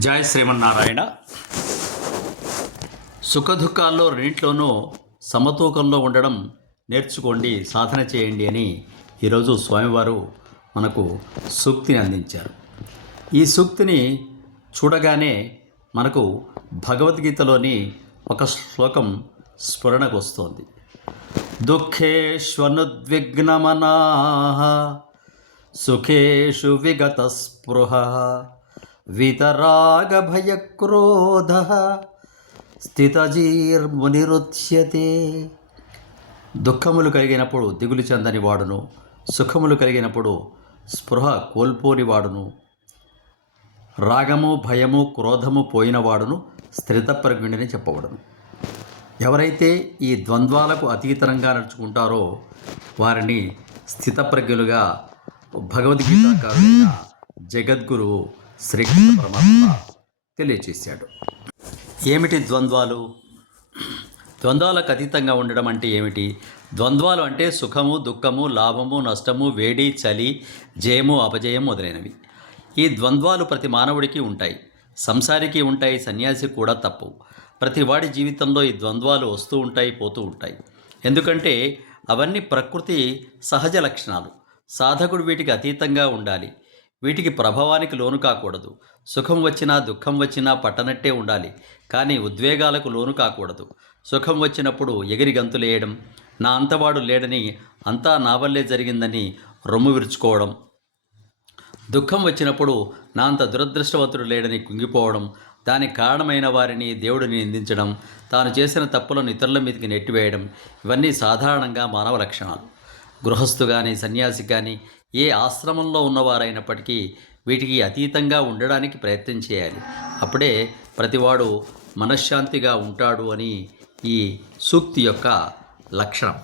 జయ శ్రీమన్నారాయణ. సుఖదుఖాల్లో రెండింటిలోనూ సమతూకంలో ఉండడం నేర్చుకోండి, సాధన చేయండి అని ఈరోజు స్వామివారు మనకు సూక్తిని అందించారు. ఈ సూక్తిని చూడగానే మనకు భగవద్గీతలోని ఒక శ్లోకం స్ఫురణకు వస్తోంది. దుఃఖేష్వనుద్విగ్నమనాః సుఖేషు విగత స్పృహ వితరాగభయక్రోధ స్థితజీర్మునిరుచ్యతే. దుఃఖములు కలిగినప్పుడు దిగులు చెందని వాడును, సుఖములు కలిగినప్పుడు స్పృహ కోల్పోని వాడును, రాగము భయము క్రోధము పోయినవాడును స్థితప్రజ్ఞుడిని చెప్పబడును. ఎవరైతే ఈ ద్వంద్వాలకు అతీతంగా నడుచుకుంటారో వారిని స్థితప్రజ్ఞులుగా భగవద్గీతాకారుడైన జగద్గురువు శ్రీకృష్ణ పరమాత్మ తెలియచేశాడు. ఏమిటి ద్వంద్వాలు? ద్వంద్వాలకు అతీతంగా ఉండడం అంటే ఏమిటి? ద్వంద్వాలు అంటే సుఖము దుఃఖము, లాభము నష్టము, వేడి చలి, జయము అపజయం మొదలైనవి. ఈ ద్వంద్వాలు ప్రతి మానవుడికి ఉంటాయి, సంసారికి ఉంటాయి, సన్యాసికి కూడా తప్పవు. ప్రతి వాడి జీవితంలో ఈ ద్వంద్వాలు వస్తూ ఉంటాయి, పోతూ ఉంటాయి. ఎందుకంటే అవన్నీ ప్రకృతి సహజ లక్షణాలు. సాధకుడు వీటికి అతీతంగా ఉండాలి, వీటికి ప్రభావానికి లోను కాకూడదు. సుఖం వచ్చినా దుఃఖం వచ్చినా పట్టనట్టే ఉండాలి, కానీ ఉద్వేగాలకు లోను కాకూడదు. సుఖం వచ్చినప్పుడు ఎగిరి గంతులేయడం, నా అంతవాడు లేడని, అంతా నా వల్లే జరిగిందని రొమ్ము విరుచుకోవడం, దుఃఖం వచ్చినప్పుడు నా అంత దురదృష్టవంతుడు లేడని కుంగిపోవడం, దానికి కారణమైన వారిని దేవుడిని నిందించడం, తాను చేసిన తప్పులను ఇతరుల మీదకి నెట్టివేయడం, ఇవన్నీ సాధారణంగా మానవ లక్షణాలు. గృహస్థు కానీ సన్యాసి కానీ ఏ ఆశ్రమంలో ఉన్నవారైనప్పటికీ వీటికి అతీతంగా ఉండడానికి ప్రయత్నం చేయాలి. అప్పుడే ప్రతివాడు మనశ్శాంతిగా ఉంటాడు అని ఈ సూక్తి యొక్క లక్షణం.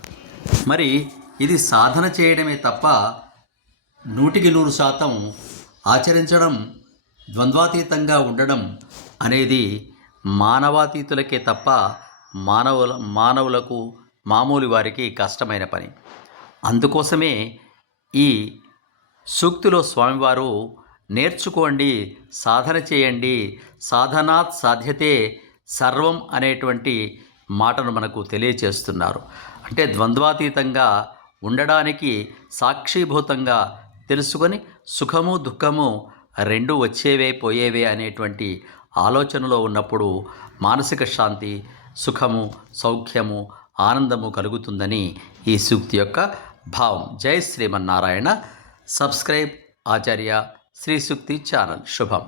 మరి ఇది సాధన చేయడమే తప్ప 100% ఆచరించడం, ద్వంద్వాతీతంగా ఉండడం అనేది మానవాతీతులకే తప్ప మానవులకు మామూలు వారికి కష్టమైన పని. అందుకోసమే ఈ సూక్తిలో స్వామివారు నేర్చుకోండి, సాధన చేయండి, సాధనాత్ సాధ్యతే సర్వం అనేటువంటి మాటను మనకు తెలియచేస్తున్నారు. అంటే ద్వంద్వాతీతంగా ఉండడానికి సాక్షిభూతంగా తెలుసుకొని సుఖము దుఃఖము రెండు వచ్చేవే పోయేవే అనేటువంటి ఆలోచనలో ఉన్నప్పుడు మానసిక శాంతి, సుఖము, సౌఖ్యము, ఆనందము కలుగుతుందని ఈ సూక్తి యొక్క భావం. జై శ్రీమన్నారాయణ. సబ్స్క్రైబ్ ఆచార్య శ్రీ సూక్తి ఛానల్. శుభం.